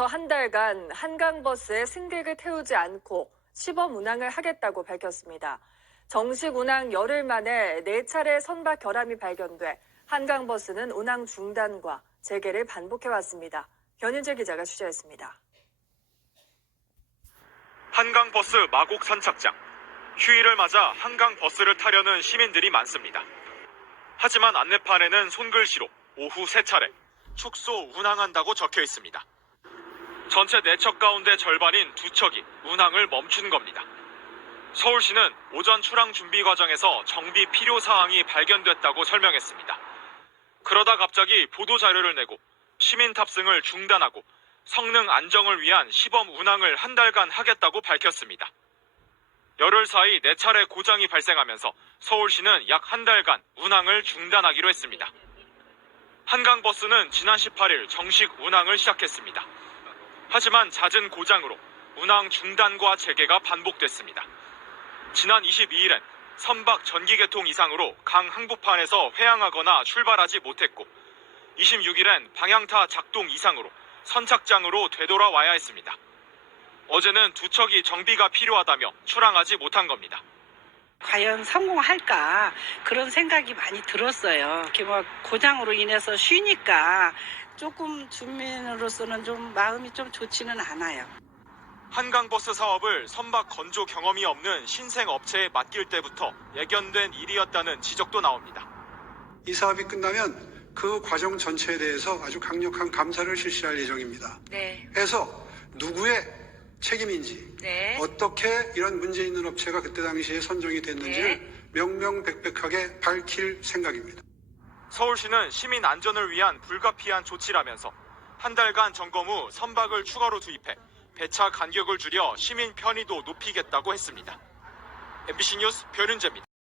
오늘부터 한 달간 한강버스에 승객을 태우지 않고 시범 운항을 하겠다고 밝혔습니다. 정식 운항 열흘 만에 네 차례 선박 결함이 발견돼 한강버스는 운항 중단과 재개를 반복해왔습니다. 변윤재 기자가 취재했습니다. 한강버스 마곡 선착장. 휴일을 맞아 한강버스를 타려는 시민들이 많습니다. 하지만 안내판에는 손글씨로 오후 세차례 축소 운항한다고 적혀 있습니다. 전체 4척 가운데 절반인 두 척이 운항을 멈춘 겁니다. 서울시는 오전 출항 준비 과정에서 정비 필요 사항이 발견됐다고 설명했습니다. 그러다 갑자기 보도 자료를 내고 시민 탑승을 중단하고 성능 안정을 위한 시범 운항을 한 달간 하겠다고 밝혔습니다. 열흘 사이 네 차례 고장이 발생하면서 서울시는 약 한 달간 운항을 중단하기로 했습니다. 한강버스는 지난 18일 정식 운항을 시작했습니다. 하지만 잦은 고장으로 운항 중단과 재개가 반복됐습니다. 지난 22일엔 선박 전기 개통 이상으로 강 항복판에서 회항하거나 출발하지 못했고 26일엔 방향타 작동 이상으로 선착장으로 되돌아와야 했습니다. 어제는 두 척이 정비가 필요하다며 출항하지 못한 겁니다. 과연 성공할까 그런 생각이 많이 들었어요. 뭐 고장으로 인해서 쉬니까 조금 주민으로서는 좀 마음이 좀 좋지는 않아요. 한강버스 사업을 선박 건조 경험이 없는 신생 업체에 맡길 때부터 예견된 일이었다는 지적도 나옵니다. 이 사업이 끝나면 그 과정 전체에 대해서 아주 강력한 감사를 실시할 예정입니다. 네, 해서 누구의 책임인지 네. 어떻게 이런 문제 있는 업체가 그때 당시에 선정이 됐는지를 명명백백하게 밝힐 생각입니다. 서울시는 시민 안전을 위한 불가피한 조치라면서 한 달간 점검 후 선박을 추가로 투입해 배차 간격을 줄여 시민 편의도 높이겠다고 했습니다. MBC 뉴스 변윤재입니다.